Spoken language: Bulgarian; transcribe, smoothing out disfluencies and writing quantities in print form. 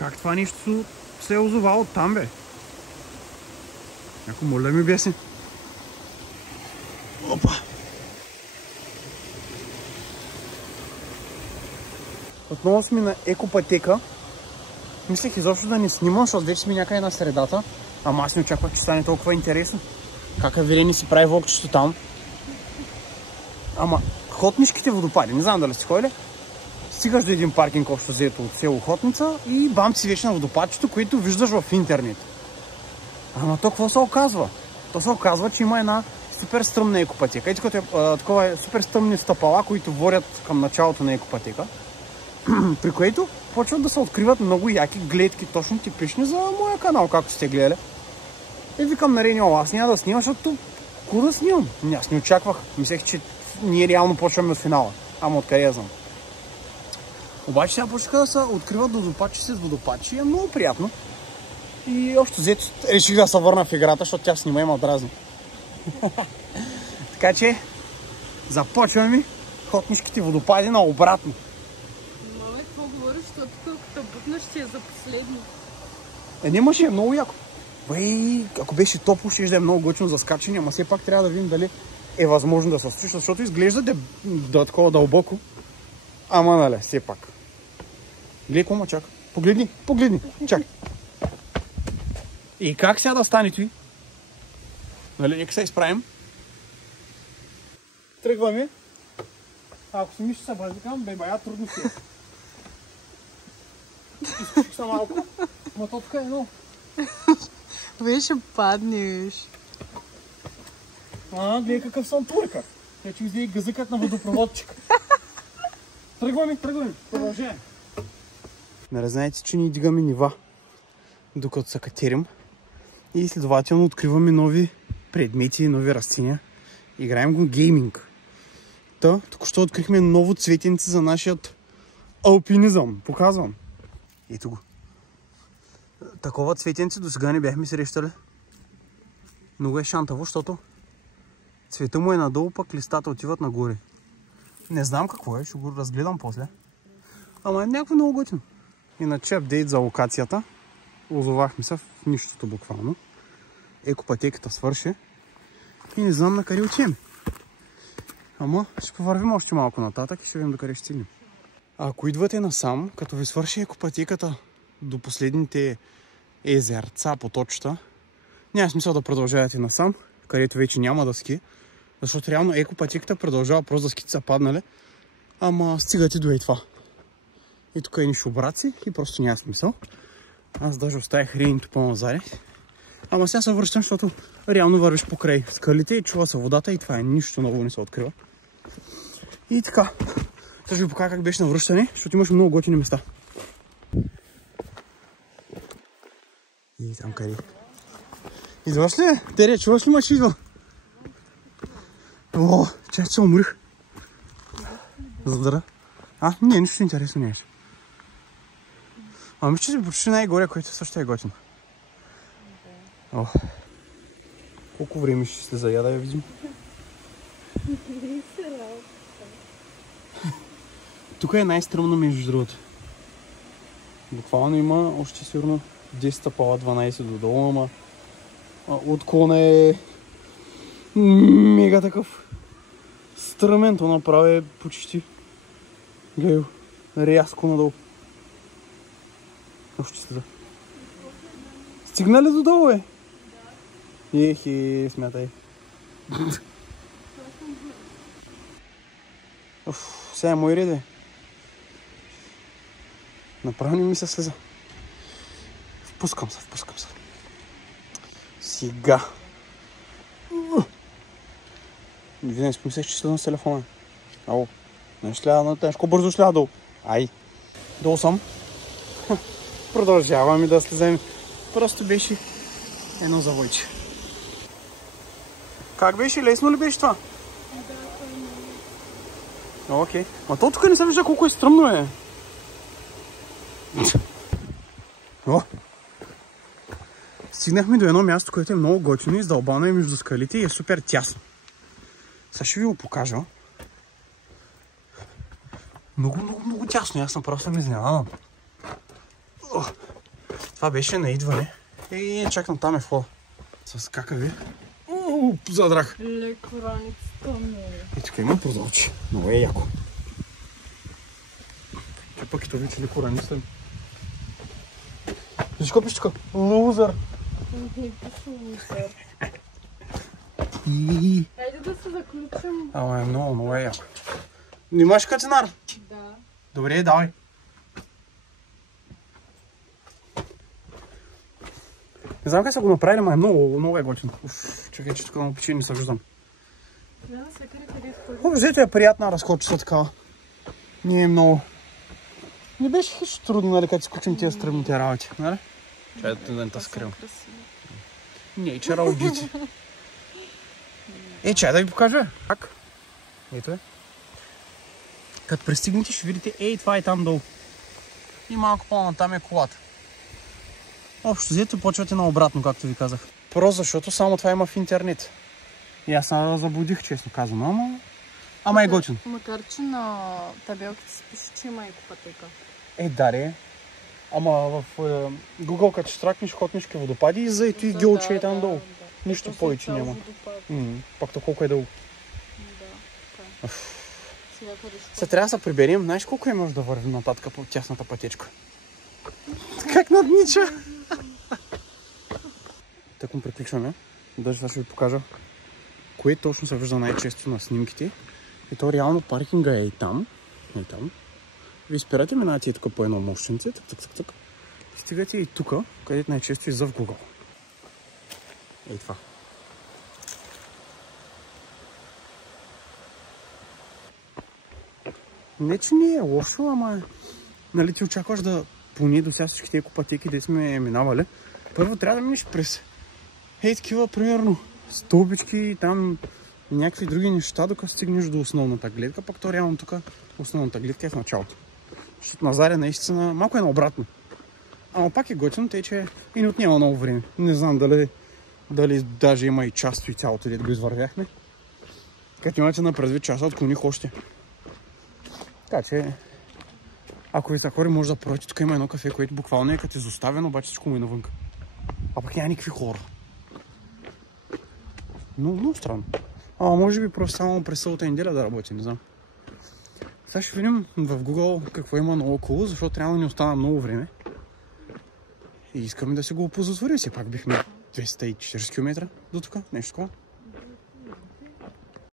Как това нищо се е озовало там, бе? Някой моля да ми обясни. Опа! Отново сме на екопътека. Мислех изобщо да не снимам, защото вече сме някъде на средата. Ама аз не очаквах, че стане толкова интересно. Какъв Вилени си прави влогчето там. Ама Хотнишките водопади, не знам дали сте ходили. Стигаш до един паркинг общо взето от село Хотница и бам си вече на водопадчето, което виждаш в интернет. Ама то какво се оказва? То се оказва, че има една супер стръмна екопътека. И такова е супер стръмни стъпала, които водят към началото на екопътека. При което почват да се откриват много яки гледки, точно типични за моя канал, както сте гледали. И викам на Рени, аз няма да снимам, защото ку да снимам. Аз не очаквах. Мислех, че ние реално почваме от финала. Ама откъде я знам. Обаче сега почнаха да се откриват водопадчи с водопадчи. Е много приятно. И още взето реших да се върна в играта, защото тя снима има дразни. Така че започваме Хотнишките водопади на обратно. Маме, какво говориш, защото тук като бутнеш ще е за последно. Нямаше, е много яко. Бей, ако беше топло, ще е много готино за скачане, ама все пак трябва да видим дали е възможно да се случи, защото изглежда да такова дълбоко. Ама нали, все пак. Гледай, кома чака. Погледни, чакай. И как сега да стане той? Нали, нека се изправим. Тръгваме. Ако си мислиш, се базикам, бая трудно си е. Изкучих се малко. Ма то тук е едно. Виж, ще паднеш. Гледай какъв съм турка. Те че излезе газъкът на водопроводчика. Тръгваме. Продължаваме. Нали знаете, че ни дигаме нива, докато се катерим. И следователно откриваме нови предмети, нови растения. Играем го гейминг. Току-що открихме ново цветенце за нашият алпинизъм. Показвам. Ето го. Такова цветенце до сега не бяхме срещали. Много е шантаво, защото цвета му е надолу, пък листата отиват нагоре. Не знам какво е, ще го разгледам после. Ама е някакво много готино. Иначе апдейт за локацията. Озовахме се в нищото буквално. Екопътеката свърши. И не знам на къде отиваме. Ама ще повървим още малко нататък и ще видим докъде ще стигнем. Ако идвате насам, като ви свърши екопътеката до последните езерца, поточета, няма смисъл да продължавате насам, където вече няма дъски, защото реално екопътеката продължава, просто дъските са паднали, ама стигате до това. И тук е ни шубраци и просто няма смисъл. Аз даже оставих рейнито по-назаре. Ама сега се връщам, защото реално вървиш покрай скалите и чува се водата и това е, нищо ново не се открива. И така, ще ви покажа как беше на връщане, защото имаш много готини места. И там къде? Идваш ли? Терия, чуваш ли мъж идва? О, чай, че умрих. Задъра. Не, нищо интересно нямаше. Мисля, че си почти най-горе, което също е готино. О, колко време ще се зая да я видим? Тук е най-стръмно между другото. Буквално има още сигурно 10 стъпала, 12 додолу, ама отклона е мега такъв стръмен, то направи е почти гледай, рязко надолу. Още слиза. Стигна ли додолу, бе? Ехе, смятай. Сега е мой ред, бе. Направо не ми се слиза. Впускам се. Сега. Винаги си помислех, че слизам с телефона. Ало. Нещо бързо шля долу. Ай. Долу съм. Продължаваме да слизаме. Просто беше едно завойче. Как беше? Лесно ли беше това? Да, окей. Ма то тук не се вижда колко е стръмно, е. О! Стигнахме до едно място, което е много готино, издълбано е между скалите и е супер тясно. Сега ще ви го покажа. Много тясно, аз съм просто изненадан. Това беше на идване. И чакам там е вход. С какави. Задрах. Леко раницата ми. И тук има прозорче. Много е яко. Че пък и това вече леко раница. Виж какво пише тук? Лузър. Не пише лузър. И... Хайде да се заключим. Ама е много е яко. Имаш кацинар? Да. Добре, давай. Не знам как са го направили, но е много е готино. Чакай, че тук на печени не се виждам. Да, свекари къде изходи. Общо е приятна разходчица такава. Не е много. Не беше хич трудно, нали, като скучим тия стръмните работи, нали? Чай да не те скривам. Не, че раубици. Чай да ви покажа. Как? Ето е. Като пристигнете ще видите, това е там долу. И малко по-натам е колата. Общо взето почвате наобратно, както ви казах. Просто защото само това има в интернет. И аз се заблудих, честно казвам, ама е готино. Макар че на табелките се пише, че има екопътека. Даре. Ама в Google, като ще тракнеш Хотмишки водопади, заето и геолче е там долу. Нищо повече няма. Пак то колко е дълго. Да, Сега трябва да се приберем. Знаеш колко е може да вървим нататък по тясната пътечка? Как наднича? Так му приключваме. Даже сега ще ви покажа кое точно се вижда най-често на снимките. И то реално паркинга е и там. И там. Вие спирате, минавате и тук по едно мощенце. Так. Стигате и тук, където най-често иззъв Google. Ей това. Не, че не е лошо, ама нали ти очакваш да поне до сега всички тези пътеки, де сме минавали. Първо трябва да минеш през такива, примерно, стълбички и там някакви други неща, докато стигнеш до основната гледка, пък то реално тук основната гледка е в началото. Защото назад е наистина малко е наобратно. Ама пак е готино, тъй че и не отнема много време. Не знам дали даже има и част и цялото, дето го извървяхме. Като имате на предвид часа, отклоних още. Така че, ако ви са хора, може да проете. Тук има едно кафе, което буквално е като изоставено, обаче всичко му е навънка. А пък няма никакви хора. Много странно. Може би просто само през събота и неделя да работи, не знам. Сега ще видим в Google какво има наоколо, защото трябва да ни остана много време. И искаме да се го опозотворим. Все пак бихме 240 км до тук, нещо такова.